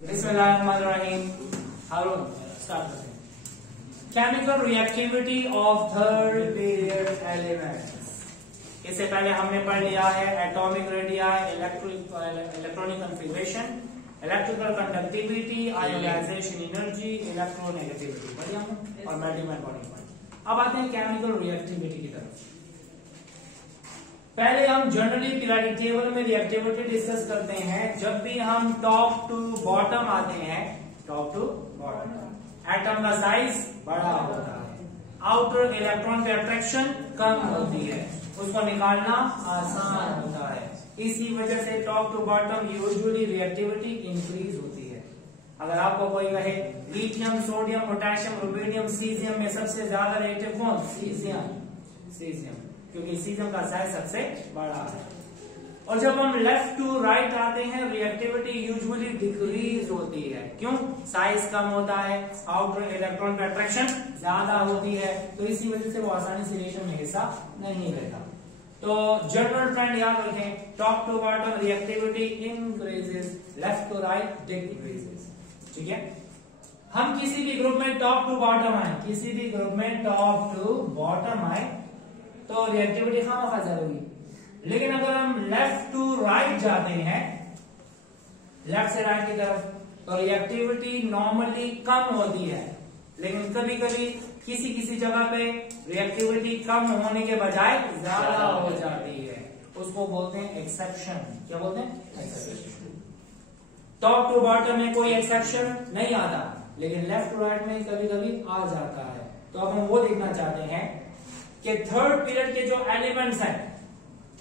बिस्मिल्लाहिर्रहमानिर्रहीम। हारून स्टार्ट करते हैं। Chemical reactivity of third period elements. इससे पहले हमने पढ़ लिया है atomic radii, electronic configuration, electrical conductivity, ionization energy, electronegativity पढ़ी हमने और मेल्टिंग पॉइंट। अब आते हैं केमिकल रिएक्टिविटी की तरफ। पहले हम जनरली पीरियोडिक टेबल में रिएक्टिविटी डिस्कस करते हैं। जब भी हम टॉप टू बॉटम आते हैं, टॉप टू बॉटम, एटम का साइज बड़ा होता है, आउटर इलेक्ट्रॉन की अट्रैक्शन कम होती है, उसको निकालना आसान होता है। इसी वजह से top to bottom usually reactivity increase होती है। अगर आपको कोई कहे lithium, sodium, potassium, rubidium, caesium में सबसे ज्यादा रिएक्टिव कौन? सीजियम, क्योंकि सीजियम का साइज सबसे बड़ा है। और जब हम लेफ्ट टू राइट आते हैं, रिएक्टिविटी यूजुअली डिक्रीज होती है। क्यों? साइज कम होता है, आउटर इलेक्ट्रॉन का अट्रैक्शन ज्यादा होती है, तो इसी वजह से वो आसानी से रिएक्शन में हिस्सा नहीं लेता। तो जनरल ट्रेंड याद रखें, top to bottom reactivity increases, left to right decreases. ठीक है, हम किसी भी ग्रुप में टॉप टू बॉटम आए, किसी भी ग्रुप में टॉप टू बॉटम आए तो रिएक्टिविटी खामखा होगी। लेकिन अगर हम लेफ्ट टू राइट जाते हैं, लेफ्ट से राइट की तरफ, तो रिएक्टिविटी नॉर्मली कम होती है। लेकिन कभी कभी किसी किसी जगह पे रिएक्टिविटी कम होने के बजाय ज्यादा हो जाती है, उसको बोलते हैं एक्सेप्शन। क्या बोलते हैं? एक्सेप्शन। टॉप टू बॉटम में कोई एक्सेप्शन नहीं आता, लेकिन लेफ्ट टू राइट में कभी कभी आ जाता है। तो अब हम वो देखना चाहते हैं कि थर्ड पीरियड के जो एलिमेंट्स हैं,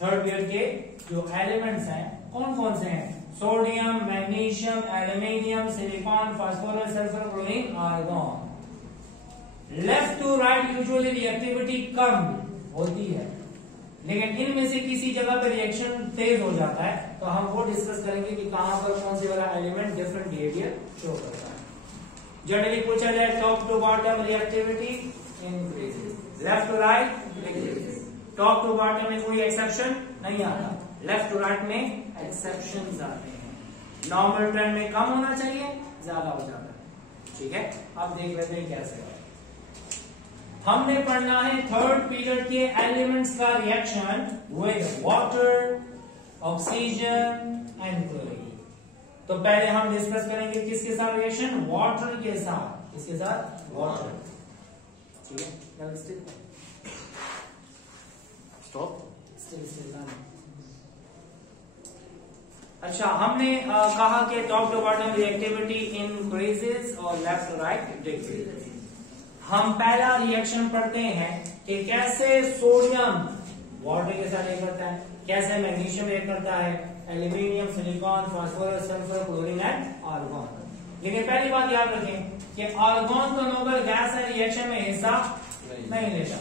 थर्ड पीरियड के जो एलिमेंट्स हैं कौन कौन से हैं? Sodium, magnesium, aluminium, silicon, phosphorus, sulphur, chlorine, argon. Left to right usually reactivity कम होती है, लेकिन इनमें से किसी जगह पर रिएक्शन तेज हो जाता है, तो हम वो डिस्कस करेंगे कि कहां पर कौन से वाला एलिमेंट डिफरेंट बिहेवियर शो करता है। जनरली पूछा जाए top to bottom reactivity increases, left to right decreases. Top to bottom में कोई एक्सेप्शन नहीं आता, लेफ्ट टू राइट में एक्सेप्शंस आते हैं। नॉर्मल ट्रेंड में कम होना चाहिए, ज्यादा हो जाता है। ठीक है, अब देख लेते हैं कैसे। हमने पढ़ना है थर्ड पीरियड के एलिमेंट्स का reaction with water, oxygen and chlorine. तो पहले हम डिस्कस करेंगे किसके साथ रिएक्शन? वाटर के साथ। किसके साथ? वाटर। ठीक है, स्टॉप। अच्छा, हमने कहा कि top to bottom reactivity increases और लेफ्ट टू राइट डिक्रीजेस। हम पहला रिएक्शन पढ़ते हैं कि कैसे सोडियम वाटर के साथ रिएक्ट करता है, कैसे मैग्नीशियम रिएक्ट करता है, aluminium, silicon, phosphorus, sulphur, chlorine and argon. लेकिन पहली बात याद रखें कि आर्गन तो नोबल गैस है, रिएक्शन में हिस्सा नहीं लेता।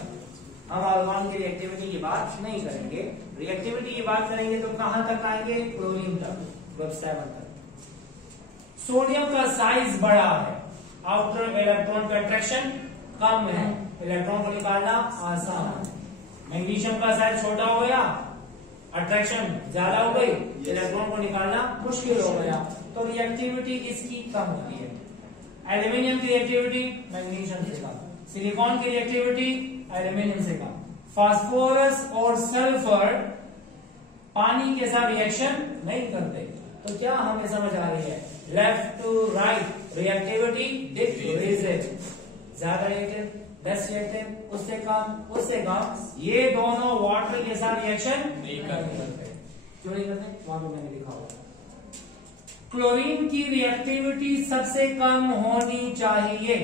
हम आर्गन की रिएक्टिविटी की बात नहीं करेंगे। रिएक्टिविटी की बात करेंगे तो कहां तक आएंगे? क्लोरीन तक, ग्रुप 7 तक। सोडियम का साइज बड़ा है, आउटर इलेक्ट्रॉन का अट्रैक्शन कम है, इलेक्ट्रॉन को निकालना आसान है। मैग्नीशियम का साइज छोटा हो गया, अट्रैक्शन ज्यादा हो गई, इलेक्ट्रॉन को निकालना मुश्किल हो गया, तो रिएक्टिविटी इसकी कम होती है। एल्यूमिनियम की रिएक्टिविटी मैग्नीशियम से कम, सिलिकॉन की रिएक्टिविटी एल्यूमिनियम से कम। फास्फोरस और सल्फर पानी के साथ रिएक्शन नहीं करते। तो क्या हमें समझ आ रही है? Left to right reactivity decreases, ज्यादा रिएक्टिव, लेस रिएक्टिव, उससे कम। ये दोनों वाटर के साथ रिएक्शन नहीं करते। क्यों नहीं करते? वहां पे मैंने लिखा हुआ। क्लोरीन की रिएक्टिविटी सबसे कम होनी चाहिए।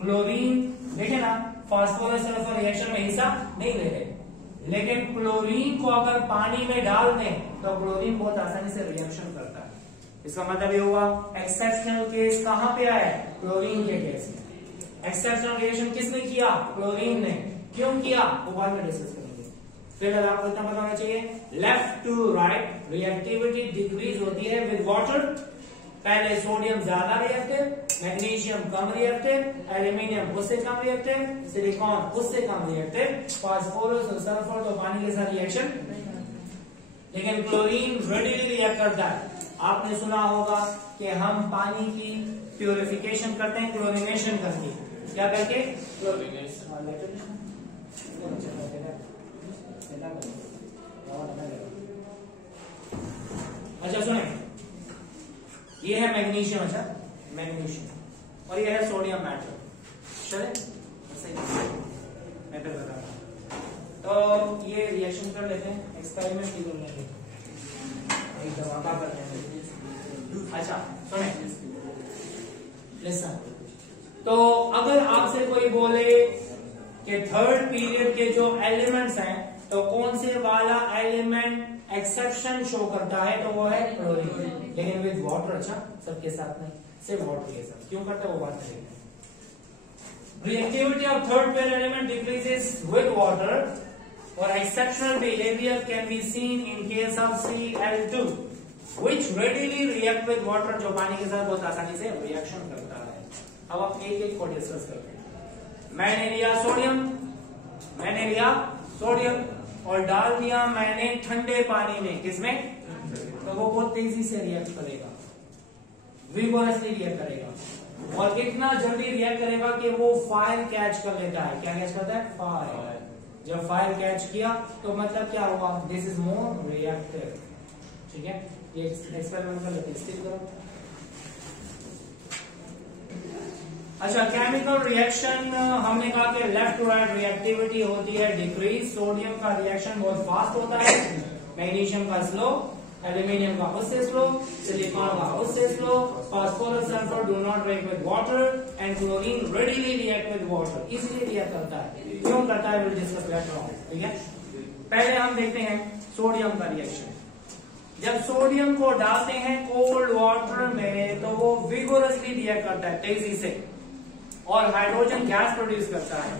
क्लोरीन देखे ना, फास्फोरस सल्फर रिएक्शन में हिस्सा नहीं ले रहे, लेकिन क्लोरीन को अगर पानी में डाल दें तो क्लोरीन बहुत आसानी से रिएक्शन करता है। इसका मतलब ये हुआ एक्सेप्शनल केस कहां पे आया? क्लोरीन के केस में। एक्सेप्शनल रिएक्शन किसने किया? क्लोरीन ने। क्यों किया? वो बाद में डिस्कस करेंगे। फिर अगर आपको इतना बताना चाहिए, left to right reactivity decrease होती है विद वाटर। पहले सोडियम ज्यादा रिएक्टिव, मैग्नीशियम कम रिएक्टिव, एल्यूमिनियम उससे कम रिएक्टिव, सिलिकॉन उससे कम रिएक्टिव, फास्फोरस और सल्फर तो पानी के साथ रिएक्शन, लेकिन क्लोरीन रेडिली रिएक्ट करता है। आपने सुना होगा कि हम पानी की प्यूरिफिकेशन करते हैं क्लोरिनेशन करके। क्या करके? अच्छा सुने, ये है मैग्नीशियम। अच्छा मैग्नीशियम और ये है सोडियम मेटल। चले मैं फिर बता रहा हूं। तो ये रिएक्शन कर लेते हैं, एक्सपेरिमेंट की कर लेंगे, एक दवा कर लेंगे। अच्छा सुने, लिसन। तो अगर आपसे कोई बोले कि थर्ड पीरियड के जो एलिमेंट्स हैं तो कौन से वाला एलिमेंट एक्सेप्शन शो करता है, तो वो है क्लोरीन, लेकिन विद वाटर। अच्छा सबके साथ नहीं, सिर्फ वाटर के साथ। क्यों करता है वो बात करेंगे। Reactivity of third pair element decreases with water or exceptional behavior can be seen in case of Cl2 which readily react with water, जो पानी के साथ बहुत आसानी से रिएक्शन करता है। अब आप एक एक को डिस्कस करते हैं। मैंने लिया सोडियम और डाल दिया मैंने ठंडे पानी में। किसमें? तो वो बहुत तेजी से रिएक्ट करेगा, विगोरसली रिएक्ट करेगा और कितना जल्दी रिएक्ट करेगा कि वो फायर कैच कर लेता है। क्या कैच करता है? फायर। जब फायर कैच किया तो मतलब क्या होगा? This is more reactive. ठीक है, ये एक्सपेरिमेंट कर लेते हैं, स्टिक करो। अच्छा केमिकल रिएक्शन हमने कहा कि लेफ्ट टू राइट रिएक्टिविटी होती है डिक्रीज। सोडियम का रिएक्शन बहुत फास्ट होता है, मैग्नीशियम का स्लो, एल्यूमिनियम का उससे स्लो, सिलिकॉन का उससे slow, phosphorus sulphur do not react with water and chlorine readily react with water. इसलिए रिएक्ट करता है। क्यों करता है विल डिस्कस लेटर ऑन। ठीक है, पहले हम देखते हैं सोडियम का रिएक्शन। जब सोडियम को डालते हैं कोल्ड वाटर में तो वो विगोरसली रिएक्ट करता है, तेजी से, और हाइड्रोजन गैस प्रोड्यूस करता है।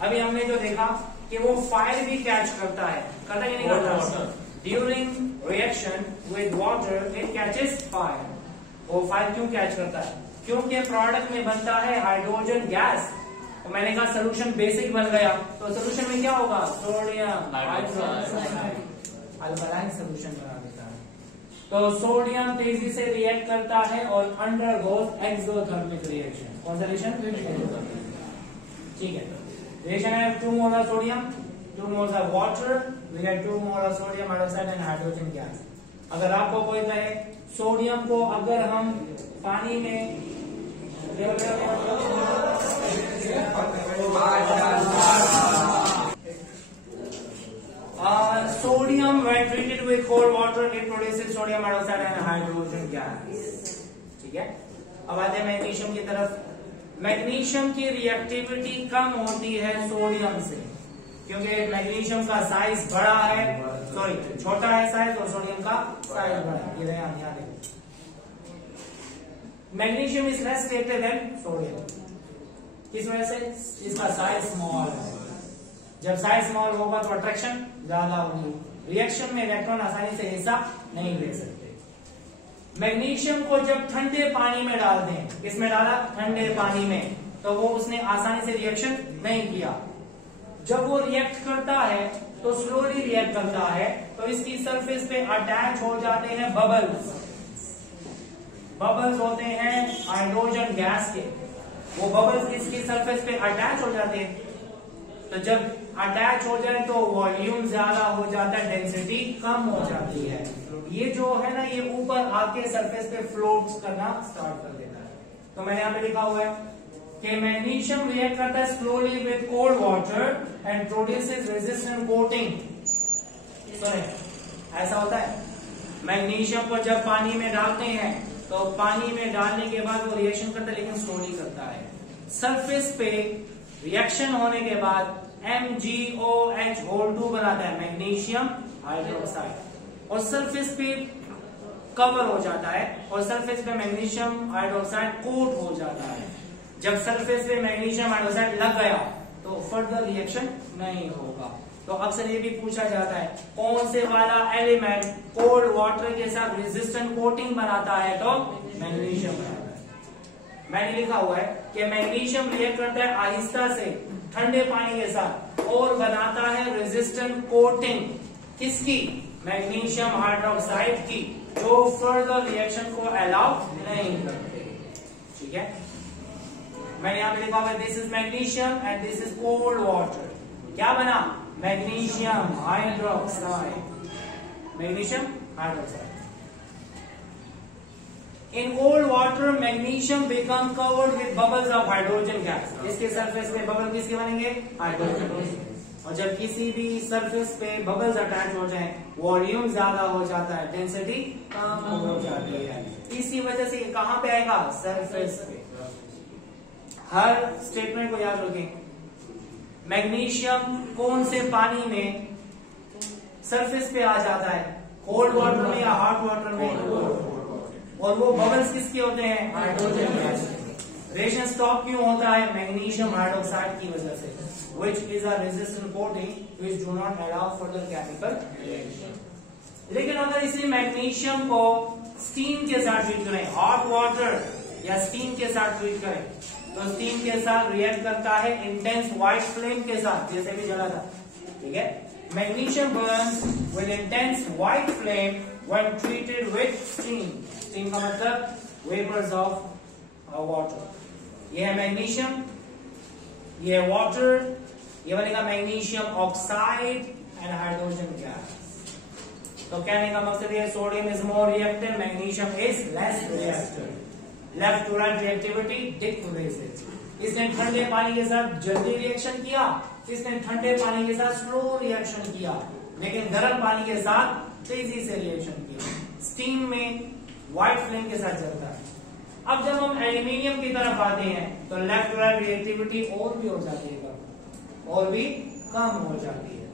अभी हमने जो देखा कि वो फायर भी कैच करता है, करता है नहीं करता? During reaction with water it catches fire. वो फायर क्यों कैच करता है? क्योंकि प्रोडक्ट में बनता है हाइड्रोजन गैस। तो मैंने कहा सोल्यूशन बेसिक बन गया, तो सोल्यूशन में क्या होगा? सोडियम हाइड्रोक्साइड अल्कलाइन सोल्यूशन बना देता है। तो सोडियम तेजी से रिएक्ट करता है और अंडरगोज एक्सोथर्मिक रिएक्शन। कौन सा रिएक्शन? ठीक है, रिएक्शन है 2 मोल sodium, 2 mole water, we get 2 mole sodium hydroxide and hydrogen gas. अगर आपको कोई कहे सोडियम को अगर हम पानी में sodium when treated with cold water it produces sodium hydroxide and hydrogen gas। ठीक है, अब आते हैं मैग्नीशियम की तरफ। मैग्नीशियम की रिएक्टिविटी कम होती है सोडियम से, क्योंकि मैग्नीशियम का साइज बड़ा है, सॉरी छोटा है साइज, और सोडियम का साइज बड़ा है। ये ध्यान दें, magnesium is less reactive than sodium. किस वजह से? इसका साइज स्मॉल है। जब साइज स्मॉल होगा तो अट्रैक्शन ज्यादा होगी, रिएक्शन में इलेक्ट्रॉन आसानी से हिस्सा नहीं ले सकते। मैग्नीशियम को जब ठंडे पानी में डाल दें, किसमें डाला? ठंडे पानी में, तो वो उसने आसानी से रिएक्शन नहीं किया। जब वो रिएक्ट करता है तो स्लोली रिएक्ट करता है, तो इसकी सरफेस पे अटैच हो जाते हैं बबल्स। बबल्स होते हैं हाइड्रोजन गैस के, वो बबल्स इसकी सरफेस पे अटैच हो जाते हैं। तो जब अटैच हो जाए तो वॉल्यूम ज्यादा हो जाता है, डेंसिटी कम हो जाती है। ये जो है ना, ये ऊपर आके सरफेस पे फ्लोट करना स्टार्ट कर देता है। तो मैंने यहाँ पे लिखा हुआ है कि मैग्नीशियम रिएक्ट करता है slowly with cold water and produces resistant coating. ऐसा होता है, मैग्नीशियम को जब पानी में डालते हैं तो पानी में डालने के बाद वो रिएक्शन करता है, लेकिन स्लोली करता है। सरफेस पे रिएक्शन होने के बाद MgOH2 बनाता है, मैग्नीशियम हाइड्रोक्साइड, और सरफेस पे कवर हो जाता है, और सरफेस पे मैग्नीशियम हाइड्रोक्साइड कोट हो जाता है। जब सरफेस पे मैग्नीशियम हाइड्रोक्साइड लग गया तो फर्दर रिएक्शन नहीं होगा। तो अक्सर ये भी पूछा जाता है कौन से वाला एलिमेंट कोल्ड वाटर के साथ रेजिस्टेंट कोटिंग बनाता है, तो मैग्नीशियम बनाता है। मैंने लिखा हुआ है कि मैग्नीशियम रिएक्ट करता है आहिस्ता से ठंडे पानी के साथ और बनाता है रेजिस्टेंट कोटिंग। किसकी? मैग्नीशियम हाइड्रोक्साइड की। जो फर्दर रिएक्शन को अलाउ नहीं करते। ठीक है, मैंने यहाँ पे लिखा हुआ this is magnesium and this is cold water. क्या बना? Magnesium hydroxide, magnesium hydroxide. In cold water, magnesium become covered with bubbles of hydrogen gas. इसके सरफेस पे बबल किसके बनेंगे? हाइड्रोजन। और जब किसी भी सरफेस पे बबल्स अटैच हो जाए, वॉल्यूम ज्यादा हो जाता है, डेंसिटी कम हो जाती है। इसी वजह से कहां पे आएगा? सरफेस पे। हर स्टेटमेंट को याद रखें। मैग्नीशियम कौन से पानी में सरफेस पे आ जाता है? कोल्ड वाटर में या हॉट वाटर में? और वो बबल्स किसके होते हैं? Hydrogen gas. रिएक्शन स्टॉप क्यों होता है? मैग्नीशियम हाइड्रोक्साइड की वजह से, which is a resistant coating which do not allow further chemical reaction. लेकिन अगर इसी मैग्नीशियम को स्टीम के साथ ट्रीट करें, हॉट वाटर या स्टीम के साथ ट्रीट करें, तो स्टीम के साथ रिएक्ट करता है इंटेंस व्हाइट फ्लेम के साथ, जैसे भी जला था। ठीक है, magnesium Burns with intense white flame when treated with steam. Steam का मतलब वेपर्स ऑफ वाटर। ये है मैग्नीशियम, ये है वाटर, ये बनेगा magnesium oxide and hydrogen gas. तो कहने का मकसद ये, sodium is more reactive, magnesium is less reactive. Left to right reactivity decreases. इसने ठंडे पानी के साथ जल्दी रिएक्शन किया, इसने ठंडे पानी के साथ स्लो रिएक्शन किया, लेकिन गर्म पानी के साथ तेजी से रिएक्शन किया। स्टीम में व्हाइट फ्लेम के साथ चलता है। अब जब हम एल्यूमिनियम की तरफ आते हैं तो लेफ्ट टू राइट रिएक्टिविटी और भी हो जाती है, और भी कम हो जाती है।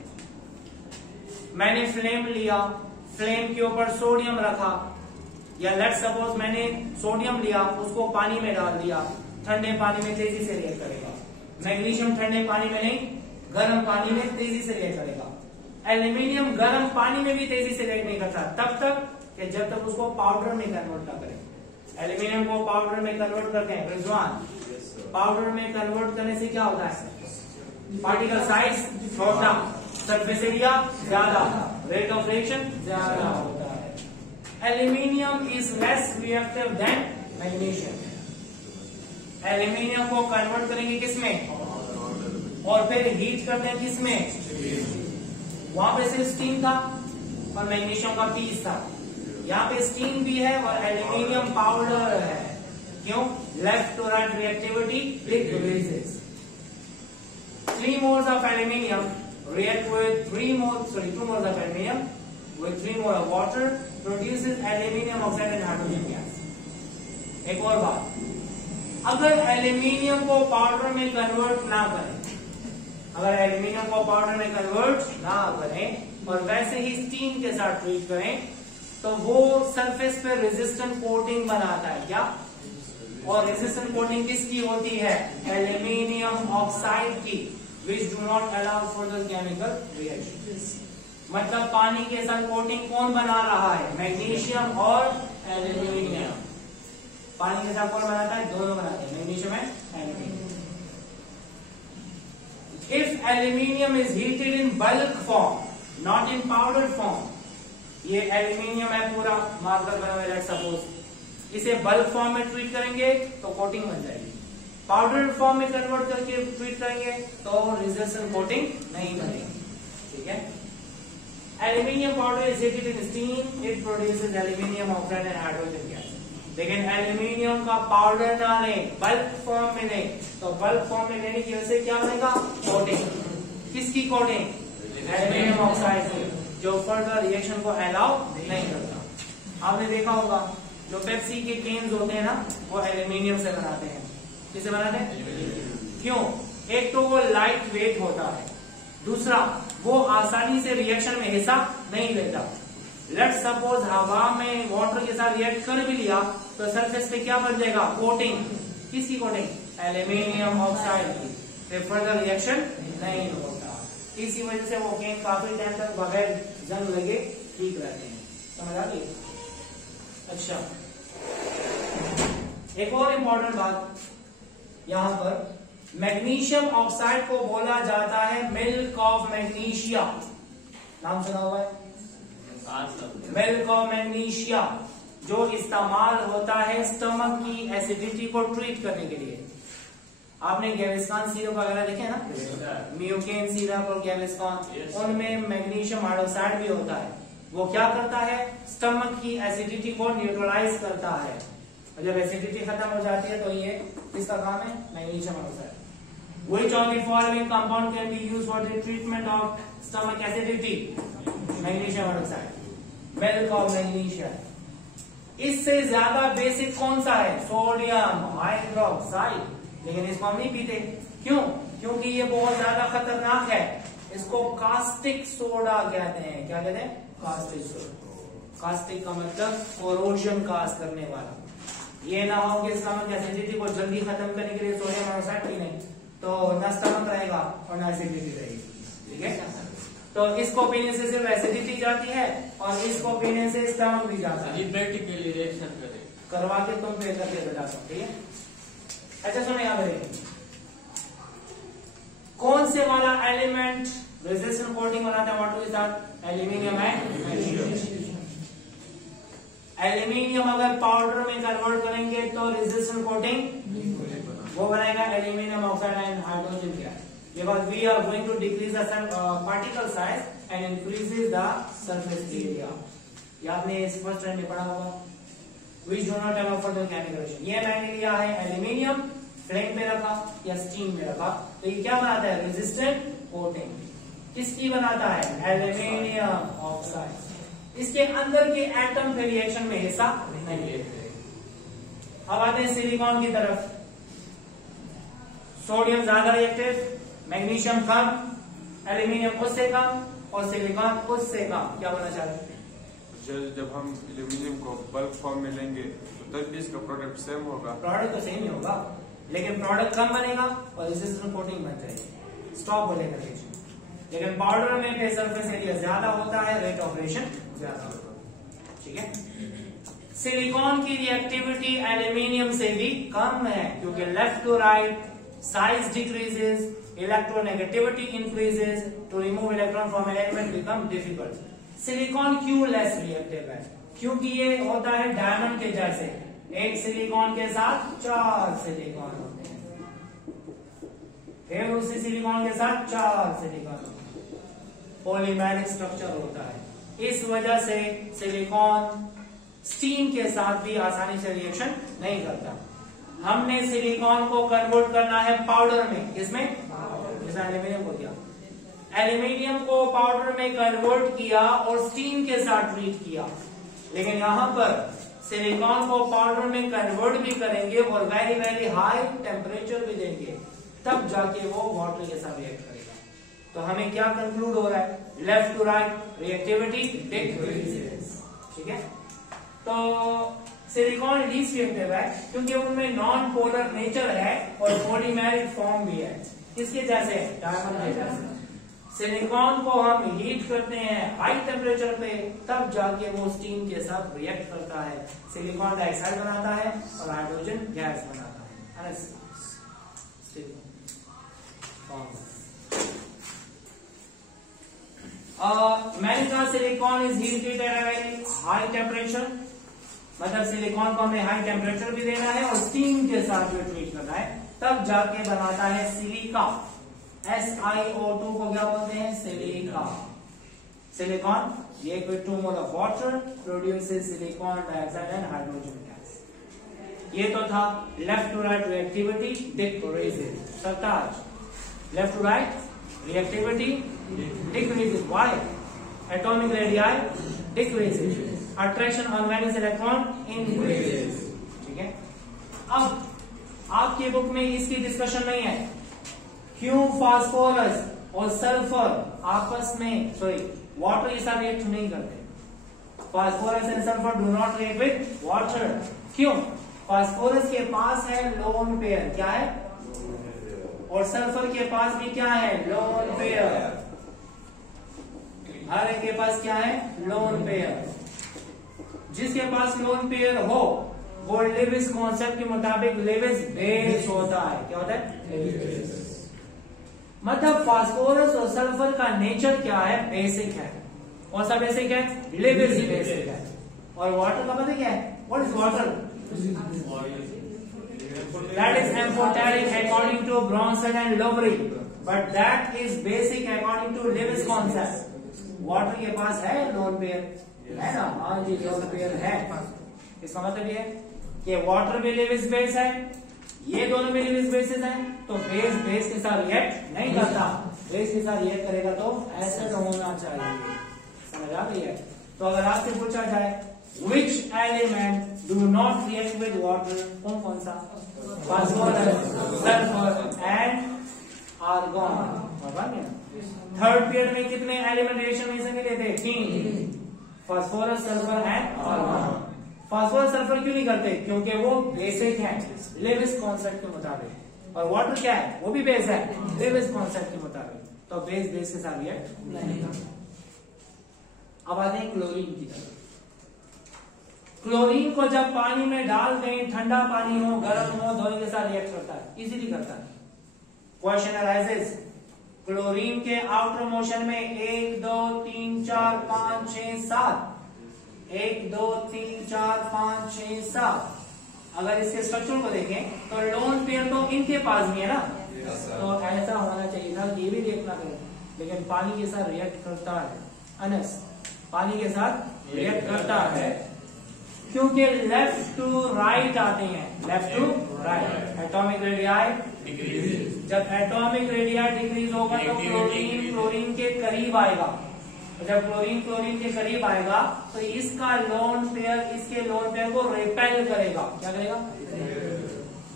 मैंने फ्लेम लिया, फ्लेम के ऊपर सोडियम रखा, या लेट्स सपोज मैंने सोडियम लिया, उसको पानी में डाल दिया, ठंडे पानी में तेजी से रिएक्ट करेगा। मैग्नीशियम ठंडे पानी में नहीं, गर्म पानी में तेजी से रिएक्ट करेगा। एल्यूमिनियम गर्म पानी में भी तेजी से रिएक्ट नहीं करता तब तक कि जब तक उसको पाउडर में कन्वर्ट ना करें। एल्यूमिनियम को पाउडर में कन्वर्ट करते हैं रिजवान, पाउडर में कन्वर्ट करने से क्या होता है? पार्टिकल साइज छोटा, सरफेस एरिया ज्यादा, रेट ऑफ रिएक्शन ज्यादा होता है। Aluminium is less reactive than magnesium. Aluminium को कन्वर्ट करेंगे किसमें? और फिर हीट करते हैं किसमें? वहां पे सिर्फ स्टीम था और मैग्नीशियम का पीस था, यहाँ पे स्टीम भी है और एल्यूमिनियम पाउडर है। क्यों? Left to right reactivity decreases. 3 moles of aluminium react with 2 moles of aluminium with 3 moles of water produces aluminium oxide and hydrogen gas. एक और बात, अगर एल्यूमिनियम को पाउडर में कन्वर्ट ना करें, अगर एल्यूमिनियम को पाउडर में कन्वर्ट ना करें और वैसे ही स्टीम के साथ ट्रीट करें, तो वो सरफेस पे रेजिस्टेंट कोटिंग बनाता है। क्या? और रेजिस्टेंट कोटिंग किसकी होती है? एल्यूमिनियम ऑक्साइड की, which do not allow further chemical reaction. मतलब पानी के साथ कोटिंग कौन बना रहा है? मैग्नीशियम और एल्यूमिनियम। पानी के साथ कौन बनाता है? दोनों बनाते हैं, magnesium and aluminium. If aluminium is heated in bulk form, not in powdered form, ये एल्यूमिनियम है पूरा मार्कर बना हुआ, लेट्स सपोज इसे बल्क फॉर्म में ट्रीट करेंगे तो कोटिंग बन जाएगी, पाउडर फॉर्म में कन्वर्ट करके ट्रीट करेंगे तो रेजिस्टेंट कोटिंग नहीं बनेगी। ठीक है, aluminium powder is heated in steam, it produces aluminium oxide and hydrogen gas. लेकिन एल्यूमिनियम का पाउडर ना लें, बल्क फॉर्म में लें, तो बल्क फॉर्म में लेने की वजह से क्या बनेगा? कोटिंग। किसकी कोटिंग? एल्यूमिनियम ऑक्साइड की, जो फर्दर रिएक्शन को अलाउ नहीं करता। आपने देखा होगा जो पेप्सी के केन्स होते हैं ना, वो एल्यूमिनियम से बनाते हैं। किससे बनाते हैं? क्यों? एक तो वो लाइट वेट होता है, दूसरा वो आसानी से रिएक्शन में हिस्सा नहीं लेता। लेट्स सपोज हवा में वाटर के साथ रिएक्ट कर भी लिया तो सरफेस पे क्या बन जाएगा? कोटिंग। किसकी कोटिंग? एल्यूमिनियम ऑक्साइड की, फिर फर्दर रिएक्शन नहीं होता। इसी वजह से वो केन काफी टाइम तक बगैर जंग लगे ठीक रहते हैं। समझ आ गई? अच्छा, एक और इंपॉर्टेंट बात यहां पर, मैग्नीशियम ऑक्साइड को बोला जाता है मिल्क ऑफ मैग्नीशिया। नाम सुना हुआ है? मिल्क ऑफ मैग्नीशिया, जो इस्तेमाल होता है स्टमक की एसिडिटी को ट्रीट करने के लिए। आपने गैविस्कॉन सिरप वगैरह देखे ना, म्यूकेन सिरप और गैविस्कॉन, उनमें मैग्नीशियम हाइड्रोक्साइड भी होता है। वो क्या करता है, स्टमक की एसिडिटी को न्यूट्रलाइज करता है। और जब एसिडिटी खत्म हो जाती है तो ये किसका काम है, magnesium hydroxide. Which of the following compound can be used for the treatment of stomach acidity? Magnesium hydroxide, milk of magnesia। इससे ज्यादा बेसिक कौन सा है, सोडियम हाइड्रोक्साइड, लेकिन इसको हम नहीं पीते। क्यों? क्योंकि ये बहुत ज्यादा खतरनाक है। इसको कास्टिक सोडा कहते हैं। क्या कहते हैं, कास्टिक सोडा। कास्टिक का मतलब कोरोजन कास्ट करने वाला। ये ना हो कि स्टमक एसिडिटी को जल्दी खत्म करने के लिए सोडियम हाइड्रोक्साइड पी लें तो न स्टमक रहेगा और न एसिडिटी रहेगी। ठीक है, तो इसको पीने से सिर्फ एसिडिटी जाती है और इसको पीने से स्टमक भी जाता है। प्रैक्टिकली रिएक्शन करवा के तुम पे करके बता सकते। ठीक है, अच्छा सुनो यहाँ पर, कौन से वाला एलिमेंट रेजिस्टेंट कोटिंग बनाता है वाटर के साथ, एल्यूमिनियम है। एल्यूमिनियम अगर पाउडर में कन्वर्ट करेंगे तो रेजिस्टेंट कोटिंग वो बनाएगा aluminium oxide and hydrogen gas, because we are going to decrease the particle size and increases the surface area। ये आपने इस फर्स्ट टाइम में पढ़ा होगा। which do not allow for the chemical reaction। ये मैंने लिया है एल्यूमिनियम, फ्लेम पे रखा या स्टीम में रखा, तो ये क्या बनाता है, रेजिस्टेंट कोटिंग। किसकी बनाता है, एल्यूमिनियम ऑक्साइड। इसके अंदर के एटम के रिएक्शन में हिस्सा नहीं लेते। अब आते हैं सिलिकॉन की तरफ। सोडियम ज्यादा रिएक्टिव, मैग्नीशियम कम, एल्यूमिनियम उससे कम और सिलिकॉन उससे कम। क्या बोलना चाह रहे हैं, जब हम एल्यूमिनियम को बल्क फॉर्म में लेंगे तो तब भी इसका प्रोडक्ट सेम होगा। प्रोडक्ट तो सेम ही होगा, लेकिन प्रोडक्ट कम बनेगा और रेजिस्टेंट कोटिंग बन जाएगी, स्टॉप हो जाएगा रिएक्शन। लेकिन पाउडर में पे सरफेस एरिया ज्यादा होता है, रेट ऑफ रिएक्शन ज्यादा होता है। ठीक है, सिलिकॉन की रिएक्टिविटी एल्यूमिनियम से भी कम है, क्योंकि left to right size decreases, electronegativity increases, to remove electron from an element become difficult। Silicon क्यों लेस रिएक्टिव है, क्योंकि ये होता है डायमंड के जैसे, एक सिलिकॉन के साथ 4 सिलिकॉन होते हैं, फिर उसी सिलिकॉन के साथ 4 सिलिकॉन होते हैं, पॉलीमेरिक स्ट्रक्चर होता है। इस वजह से सिलिकॉन स्टीम के साथ भी आसानी से रिएक्शन नहीं करता। हमने सिलिकॉन को कन्वर्ट करना है पाउडर में, किसमें, जैसे एल्यूमिनियम को किया। एल्यूमिनियम को पाउडर में कन्वर्ट किया और स्टीम के साथ ट्रीट किया, लेकिन यहां पर सिलिकॉन को पाउडर में कन्वर्ट भी करेंगे और वेरी वेरी हाई टेम्परेचर भी देंगे, तब जाके वो वाटर के साथ रिएक्ट करेगा। तो हमें क्या कंक्लूड हो रहा है, left to right reactivity decreases. ठीक है, तो सिलिकॉन लीस्ट रिएक्टिव है क्योंकि उनमें नॉन पोलर नेचर है और पॉलीमेरिक फॉर्म भी है। किसके जैसे, डायमंड के जैसे। सिलिकॉन को हम हीट करते हैं हाई टेम्परेचर पे, तब जाके वो स्टीम के साथ रिएक्ट करता है, सिलिकॉन डाइऑक्साइड बनाता है और हाइड्रोजन गैस बनाता है। मैंने कहा silicon is heated at a very high temperature, मतलब सिलिकॉन को हमें हाई टेम्परेचर भी देना है और स्टीम के साथ भी ट्रीट करना है, तब जाके बनाता है सिलिका। SiO2 को क्या बोलते हैं, सिलिका। सिलिकॉन, ये कोई 2 mole of water produces silicon dioxide and hydrogen gas. ये तो था left to right reactivity decreases. Sartaj, left to right reactivity decreases, why, atomic radii decreases, attraction on valence electron increases. ठीक है, अब आपकी बुक में इसकी डिस्कशन नहीं है, क्यों फास्फोरस और सल्फर आपस में, वाटर के साथ रिएक्ट नहीं करते। Phosphorus and sulphur do not react with water. क्यों, फास्फोरस के पास है लोन पेयर, क्या है, और सल्फर के पास भी क्या है, लोन पेयर। हर एक के पास क्या है, लोन पेयर। जिसके पास लोन पेयर हो वो लेविस कॉन्सेप्ट के मुताबिक लेविस बेस होता है। क्या होता है, मतलब फास्फोरस और सल्फर का नेचर क्या है, बेसिक है। कौन सा बेसिक है? लेविस बेसिक है। और वाटर का पता क्या है? What is water? That is amphoteric according to Bronsted and लोमरी, but that is basic according to Lewis concept. Water के पास है लोन पेयर, है ना? हाँ जी, लोन पेयर है। इसका मतलब ये कि वाटर भी लेविस बेस है, ये दोनों भी लेविस बेसिस हैं, तो बेस बेस के साथ रिएक्ट नहीं करता। बेस के साथ रिएक्ट करेगा तो एसिड होना चाहिए। समझ आ गई है? तो अगर आपसे पूछा जाए which element do not react with water, कौन सा? Phosphorus, sulphur and argon. Third period में कितने एलिमेंट रिएक्शन में से मिले थे? 3, phosphorus, sulphur and argon. Phosphorus sulphur क्यों नहीं करते? क्योंकि वो बेसिक है लेविस कॉन्सेप्ट के मुताबिक, और वाटर क्या है? वो भी बेस है लेविस कॉन्सेप्ट के मुताबिक, तो बेस बेस के साथ रिएक्ट नहीं करता। अब आते हैं क्लोरीन की तरफ। क्लोरीन को जब पानी में डाल दें, ठंडा पानी हो गर्म हो, दोनों के साथ रिएक्ट करता है, इजीली करता है। क्वेश्चन अराइजेस, क्लोरीन के आउटर मोशन में 1 2 3 4 5 6 7, 1 2 3 4 5 6 7। अगर इसके स्ट्रक्चर को देखें तो लोन पेयर तो इनके पास भी है ना, तो ऐसा होना चाहिए था, ये भी देखना है। लेकिन पानी के साथ रिएक्ट करता है, अनस पानी के साथ रिएक्ट करता है, क्योंकि लेफ्ट टू राइट आते हैं, left to right. Atomic radii decrease, जब एटॉमिक रेडियाई डिक्रीज होगा तो क्लोरीन क्लोरीन के करीब आएगा, जब क्लोरीन क्लोरीन के करीब आएगा तो इसका लोन पेयर इसके लोन पेयर को रिपेल करेगा। क्या करेगा?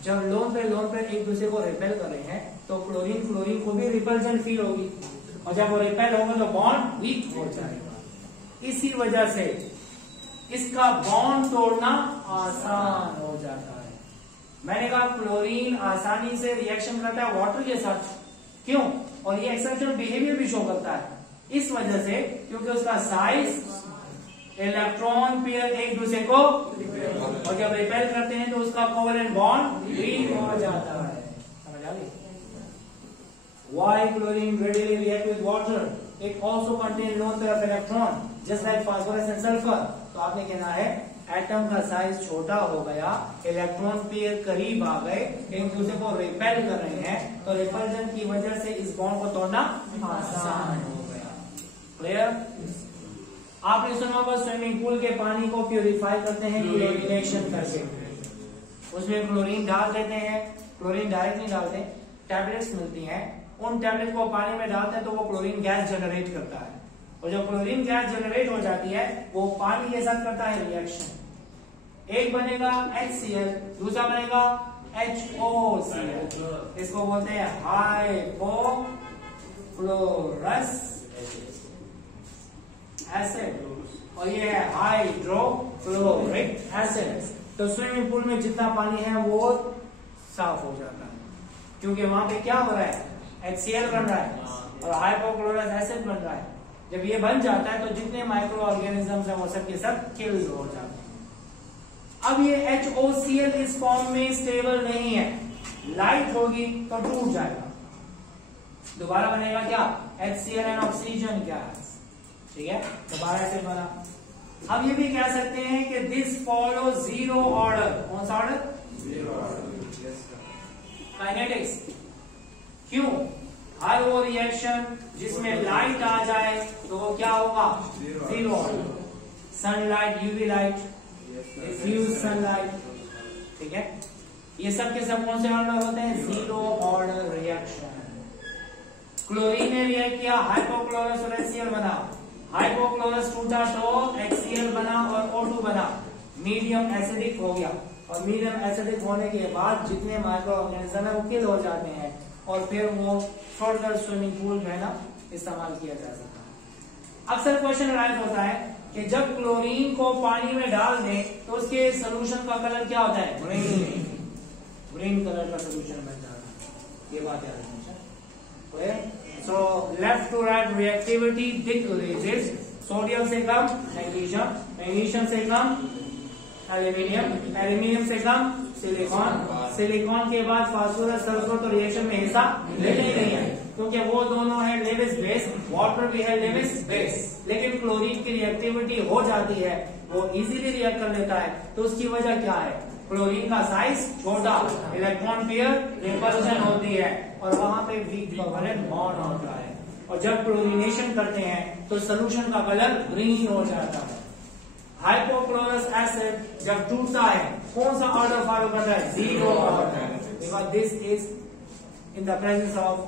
जब लोन पेयर एक दूसरे को रिपेल कर रहे हैं तो क्लोरीन क्लोरीन को भी रिपल्जन फील होगी, और जब वो रिपेल होगा तो बॉन्ड वीक हो जाएगा। इसी वजह से इसका बॉन्ड तोड़ना आसान हो जाता है। मैंने कहा क्लोरीन आसानी से रिएक्शन करता है वाटर के साथ, क्यों? और ये एक्सेप्शनल बिहेवियर भी शो करता है, इस वजह से क्योंकि उसका साइज, इलेक्ट्रॉन पेयर एक दूसरे को, और जब रिपेल करते हैं तो उसका कोवेलेंट बॉन्ड वीक हो जाता है। समझ आ गई? Why chlorine readily react with water? It also contains lone pair of electron, just like phosphorus and sulfur. तो आपने कहना है एटम का साइज छोटा हो गया, इलेक्ट्रॉन पेयर करीब आ गए, एक दूसरे को रिपेल कर रहे हैं, तो रिपल्जन की वजह से इस बॉन्ड को तोड़ना आसान हो गया। क्लियर? आपने सुना होगा स्विमिंग पूल के पानी को प्यूरिफाई करते हैं क्लोरीनेशन करके, उसमें क्लोरीन डाल देते हैं। क्लोरीन डायरेक्ट नहीं डालते, टैबलेट्स मिलती हैं, उन टैबलेट को पानी में डालते हैं तो वो क्लोरीन गैस जनरेट करता है, और जब क्लोरीन गैस जनरेट हो जाती है वो पानी के साथ करता है रिएक्शन। एक बनेगा HCl, दूसरा बनेगा HOCl, इसको बोलते हैं हाइपोक्लोरस एसिड, और ये है हाइड्रोक्लोरिक एसिड। तो स्विमिंग पूल में जितना पानी है वो साफ हो जाता है, क्योंकि वहां पे क्या हो रहा है? HCl बन रहा है और हाइपोक्लोरस एसिड बन रहा है। जब ये बन जाता है तो जितने माइक्रो ऑर्गेनिजम्स हैं वो सब के सब किल हो जाते हैं। अब ये HOCl इस फॉर्म में स्टेबल नहीं है, लाइट होगी तो टूट जाएगा, दोबारा बनेगा क्या? HCl एंड ऑक्सीजन गैस, ठीक है, दोबारा ऐसे बना। अब ये भी कह सकते हैं कि दिस फॉलो जीरो ऑर्डर। कौन सा ऑर्डर? Zero order. काइनेटिक्स। क्यों? हर वो रिएक्शन जिसमें लाइट आ जाए तो वो क्या होगा? Zero order. Sunlight, UV light, diffuse sunlight, ठीक है, ये सब के सब कौन से ऑर्डर होते हैं? Zero order reaction. क्लोरीन ने रिएक्ट किया, हाइपोक्लोरस और HCl बना, हाइपोक्लोरस टूटा तो HCl बना और O2 बना, मीडियम एसिडिक हो गया, और मीडियम एसिडिक होने के बाद जितने माइक्रो ऑर्गेनिज्म है वो किल हो जाते हैं, और फिर वो फर्दर स्विमिंग पूल में ना इस्तेमाल किया जा सकता है। अक्सर क्वेश्चन राइज होता है कि जब क्लोरीन को पानी में डाल दें तो उसके सोल्यूशन का कलर क्या होता है? ग्रीन, ग्रीन कलर का सोल्यूशन बन जाता है। ये बात याद रखना। So left to right reactivity decreases, sodium से कम मैग्नीशियम, मैग्नीशियम से कम एल्यूमिनियम, एल्यूमिनियम से कम सिलिकॉन, सिलिकॉन के बाद फास्फोरस, सल्फर तो रिएक्शन में हिस्सा लेते ही नहीं है, क्योंकि वो दोनों है लेविस बेस, वाटर भी है लेविस बेस, लेकिन क्लोरीन की रिएक्टिविटी हो जाती है, वो इजीली रिएक्ट कर लेता है। तो उसकी वजह क्या है? क्लोरीन का साइज छोटा, इलेक्ट्रॉन पेयर रिपल्शन होती है और वहां पे वीक कोवेलेंट बॉन्ड होता है। और जब क्लोरीनेशन करते हैं तो सोल्यूशन का कलर ग्रीन हो जाता है। हाइपोक्लोरस एसिड जब टूटता है कौन सा ऑर्डर फॉलो करता है? Zero order, because this is in the presence of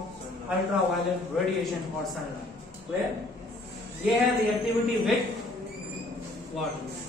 ultraviolet radiation और सनलाइट। क्लियर? ये है रिएक्टिविटी विथ वाटर।